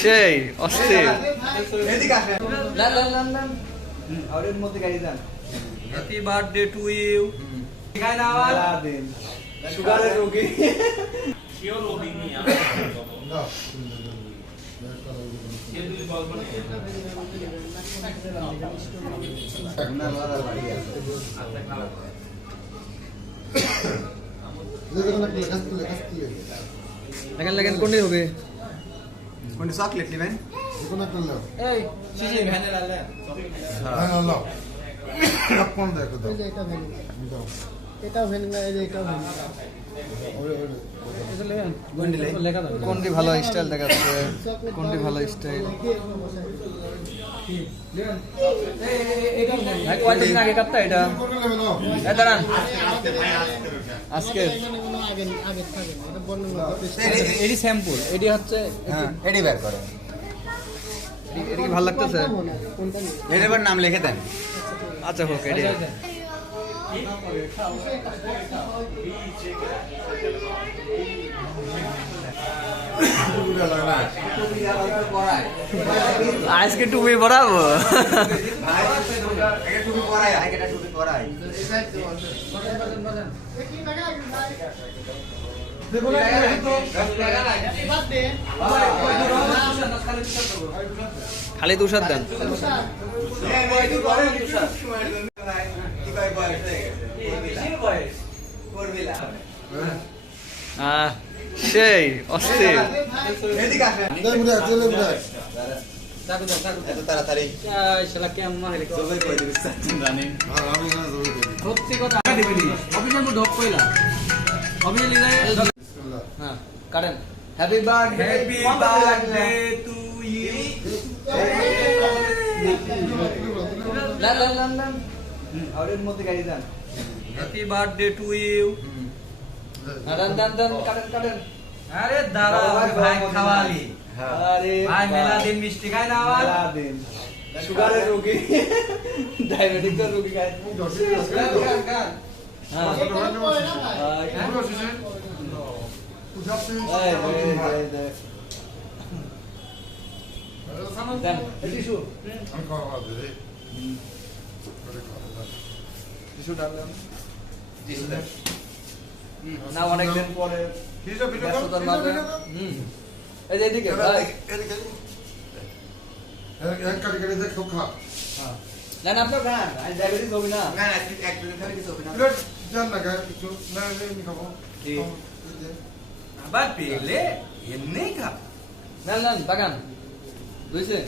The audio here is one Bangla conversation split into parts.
সেই অস্থির। Happy birthday to you. সুগারের রোগী। लेकिन लेकिन कौन नहीं हो गए কোন চকলেট নেবেন? এই চিজি ভ্যানে লালে এটাও ভ্যানিলা এটাও ভ্যানিলা কোনটি ভালো স্টাইল দেখাচ্ছে, কোনটি ভালো স্টাইল। কয়দিন আগে কাটতা এটা? দাঁড়ান আজকে এটি স্যাম্পল, এটি হচ্ছে এডি বের করেন। এটি কি ভালো লাগতেছে? এর এবার নাম লিখে দেন। আচ্ছা হোক এটি আজকে টুপি পরাবো। খালি তুষার দেন। সেই অস্থির। তাড়াতাড়ি কারেন হ্যাপি বার্থডে টু ইউ। আউটের মধ্যে গাড়ি দেন। Happy birthday to you. দেন দেন দেন কারেন কারেন। আরে দাঁড়া ভাই খাওয়ালি। আরে ভাই মেলা দিন মিষ্টি খাই না আবার। মেলা দিন সুগারের রোগী, ডায়াবেটিসের রোগী খায়। না অনেকদিন পরে ব্যস্ততার মাঝে এই যে এদিকে ভাই না না আপনার গান ডায়াবেটিস হবে না আবার পেলে এমনি খা। না না বাগান বুঝছে।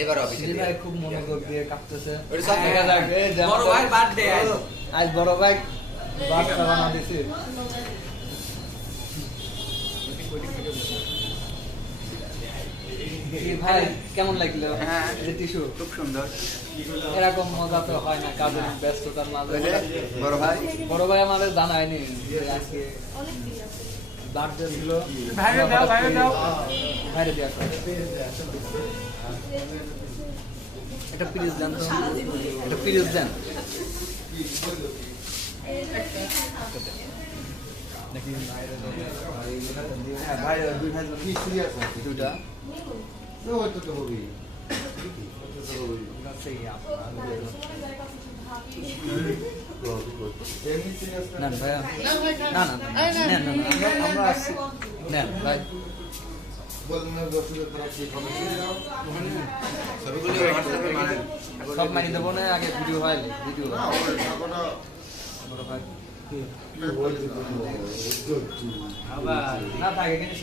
এবার অফিসে ভাই খুব মনোযোগ দিয়ে কাঁপতেছে। বড় ভাই বার্থডে আজ বড় ভাই বাচ্চা বানা দিছে। ভাই কেমন লাগলো? টিস্যু খুব সুন্দর। এরকম মজা তো হয় না কাজের ব্যস্ততার মাঝে। বড় ভাই আমাদের জানায়নি যে আজকে বার্থডে ছিল। ভাইরে দাও ভাইরে দেওয়া একটা পিরিজ দেন তো, একটা পিরিজ দেন। দুটা নেন ভাইয়া, না না নেন না আমরা আসছি, নেন ভাই। সব মানি দেবো না, আগে ভিডিও হয় ভিডিও ভাই না থাকে কিন্তু